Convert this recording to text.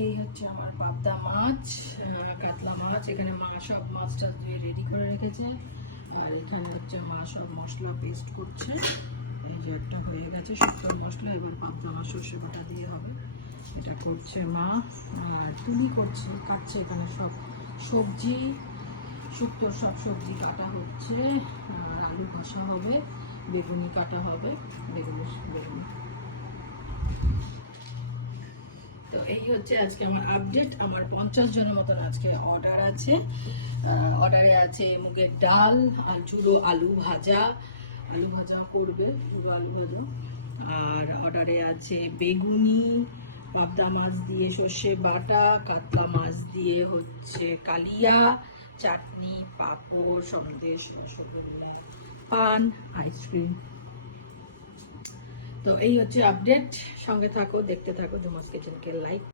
এই হচ্ছে আমার পাবদা মাছ, কাতলা মাছ। এখানে মা সব মাছটা ধুয়ে রেডি করে রেখেছে, আর এখানে হচ্ছে মা সব মশলা পেস্ট করছে। এই যে একটা হয়ে গেছে শুক্তোর মশলা, এবার পাবদা মাছ সর্ষে বাটা দিয়ে হবে, এটা করছে মা। আর তুলি করছে, কাটছে এখানে সব সবজি, শুক্তোর সব সবজি কাটা হচ্ছে। আর আলু কষা হবে, বেগুনি কাটা হবে, বেগুনি। তো এই হচ্ছে আজকে আমার আপডেট। আমার 50 জনের মতন আজকে অর্ডার আছে। অর্ডারে আছে মুগের ডাল আর ঝুড়ো আলু ভাজা, আলু ভাজা করবে, ঝুড়ো আলু ভাজা। আর অর্ডারে আছে বেগুনি, পাবদা মাছ দিয়ে সর্ষে বাটা, কাতলা মাছ দিয়ে হচ্ছে কালিয়া, চাটনি, পাঁপড়, সন্দেশ, রসগোল্লা, পান, আইসক্রিম। তো এই হচ্ছে আপডেট। সঙ্গে থাকো, দেখতে থাকো ঝুমাস কিচেনকে লাইক